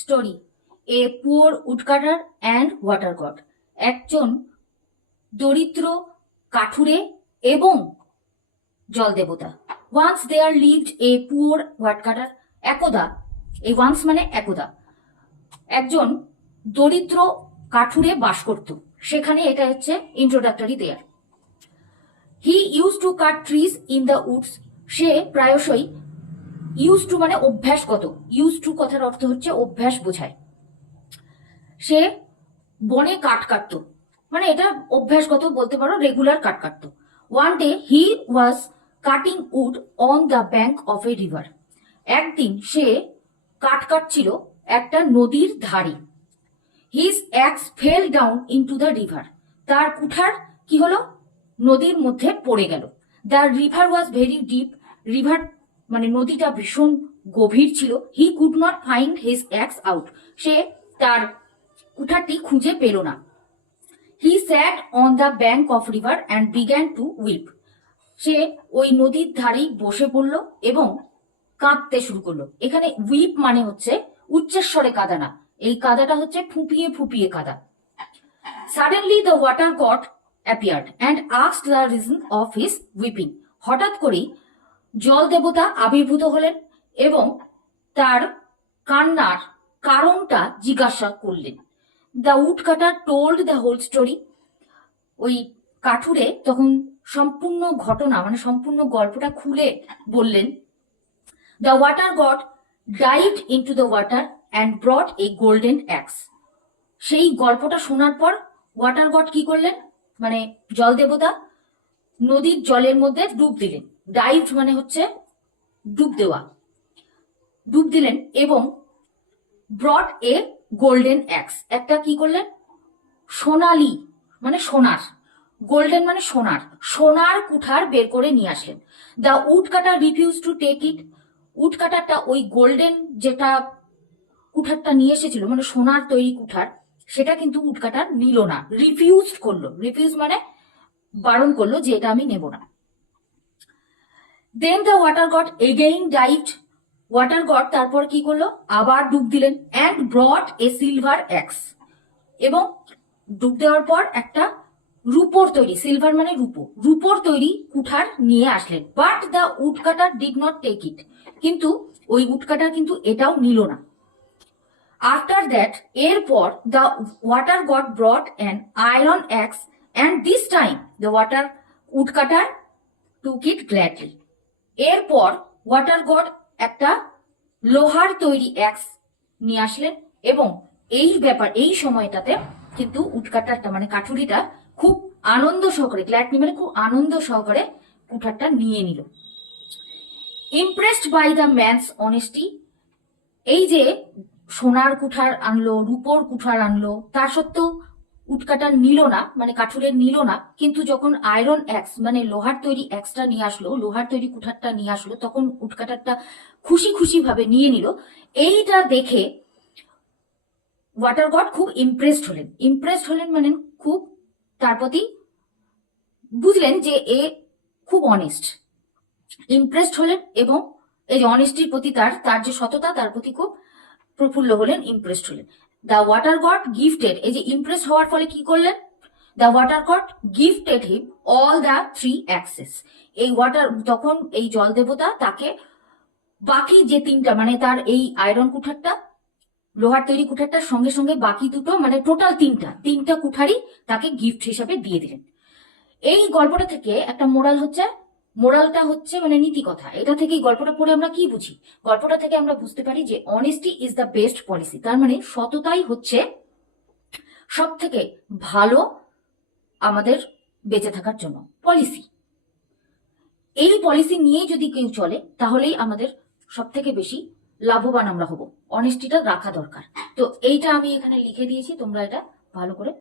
Story a poor woodcutter and water god একজন দরিদ্র কাঠুরে এবং জল দেবতা। Once there lived a poor woodcutter একদা এই ওয়ান্স মানে একদা। একজন দরিদ্র কাঠুরে বাস করত। সেখানে এটা হচ্ছে introductory there he use to cut trees in the woods সে প্রায়শই ইউজ টু মানে অভ্যাসগত ইউজ টু কথার অর্থ হচ্ছে অভ্যাস বোঝায়। সে বনে কাঠ কাটত। মানে এটা অভ্যাসগত বলতে পারো রেগুলার কাঠ কাটত। One day he was cutting wood on the bank of a river একদিন সে কাঠ কাটছিল একটা নদীর ধারে। His axe fell down into the river তার কুঠার কি হলো? নদীর মধ্যে পড়ে গেল। The river was very deep river মানে নদীটা ভীষণ গভীর ছিল। He could not find his axe out সে তার কুঠারটি খুঁজে পেল না। He sat on the bank of river and began to weep সে ওই নদীর ধারেই বসে পড়ল এবং কাঁদতে শুরু করল। এখানে উইপ মানে হচ্ছে উচ্চস্বরে কাঁদা না এই কাদাটা হচ্ছে ফুপিয়ে ফুপিয়ে কাদা। Suddenly the water got appeared and ask the reason of his weeping হঠাৎ করেই জল দেবতা আবির্ভূত হলেন এবং তার কান্নার কারণটা জিজ্ঞাসা করলেন। The woodcutter told the whole story ওই কাঠুরে তখন সম্পূর্ণ ঘটনা মানে সম্পূর্ণ গল্পটা খুলে বললেন the water god dive into the water and brought a golden axe সেই গল্পটা শোনার পর ওয়াটার গড কি করলেন? মানে জল দেবতা নদীর জলের মধ্যে ডুব দিলেন। ডাইভ মানে হচ্ছে ডুব দেওয়া। ডুব দিলেন এবং ব্রড এ গোল্ডেন অ্যাক্স একটা কি করলেন? সোনালি মানে সোনার। গোল্ডেন মানে সোনার। সোনার কুঠার বের করে নিয়ে আসলেন। The woodcutter refuse to take it wood কাটারটা ওই গোল্ডেন যেটা কুঠারটা নিয়ে এসেছিল মানে সোনার তৈরি কুঠার, সেটা কিন্তু উড কাটার নিল না। রিফিউজ করল। রিফিউজ মানে বারণ করল যে এটা আমি নেব না। Then the water god again dived water god তারপর কি করল? আবার ডুব দিলেন অ্যান্ড ব্রট এ সিলভার অ্যাক্স এবং ডুব দেওয়ার পর একটা রূপোর তৈরি সিলভার মানে রূপো, রূপোর তৈরি কুঠার নিয়ে আসলেন। But the woodcutter did not take it কিন্তু ওই উড কাটার কিন্তু এটাও নিল না। আফটার দ্যাট এরপর the water god brought an iron axe and this time the water woodcutter took it gladly এরপর ওয়াটার গড একটা লোহার তৈরি অ্যাক্স নিয়ে আসলেন এবং এই ব্যাপার, এই সময়টাতে কিন্তু উটকাটারটা মানে কাঠুরিটা খুব আনন্দ সহকারে গ্ল্যাডলি মানে খুব আনন্দ সহকারে কুঠারটা নিয়ে নিল। Impressed by the man's honesty এই যে সোনার কুঠার আনলো, রূপোর কুঠার আনলো, তার সত্ত্বেও উটকাটার নিল না মানে কাঠুরের নিল না, কিন্তু যখন আয়রন অ্যাক্স মানে লোহার তৈরি অ্যাক্সটা নিয়ে আসলো, লোহার তৈরি কুঠারটা নিয়ে আসলো, তখন উটকাটারটা খুশি খুশি ভাবে নিয়ে নিল। এইটা দেখে ওয়াটার গড খুব ইমপ্রেসড হলেন। ইমপ্রেসড হলেন মানে খুব তার প্রতি বুঝলেন যে এ খুব অনেস্ট ইমপ্রেসড হলেন এবং এই যে অনেস্টির প্রতি তার তার যে সততা, তার প্রতি খুব প্রফুল্ল হলেন ইমপ্রেসড হলেন। দ্য ওয়াটার গড গিফটেড এই যে ইমপ্রেস হওয়ার ফলে কি করলেন? The water god gifted him all the three axes এই ওয়াটার তখন এই জল দেবতা তাকে বাকি যে তিনটা মানে তার এই আয়রন কুঠারটা, লোহার তৈরি কুঠারটার সঙ্গে সঙ্গে বাকি দুটো মানে টোটাল তিনটা তিনটা কুঠারই তাকে গিফট হিসাবে দিয়ে দিলেন। এই গল্পটা থেকে একটা মোরাল হচ্ছে মোরালটা হচ্ছে মানে নীতি কথা। এটা থেকে গল্পটা পড়ে আমরা কি বুঝি? গল্পটা থেকে আমরা বুঝতে পারি যে honesty is the best policy তার মানে সততাই হচ্ছে সব থেকে ভালো আমাদের বেঁচে থাকার জন্য পলিসি এই পলিসি নিয়েই যদি কেউ চলে, তাহলেই আমাদের সব থেকে বেশি লাভবান আমরা হব। অনেস্টিটা রাখা দরকার। তো এইটা আমি এখানে লিখে দিয়েছি, তোমরা এটা ভালো করে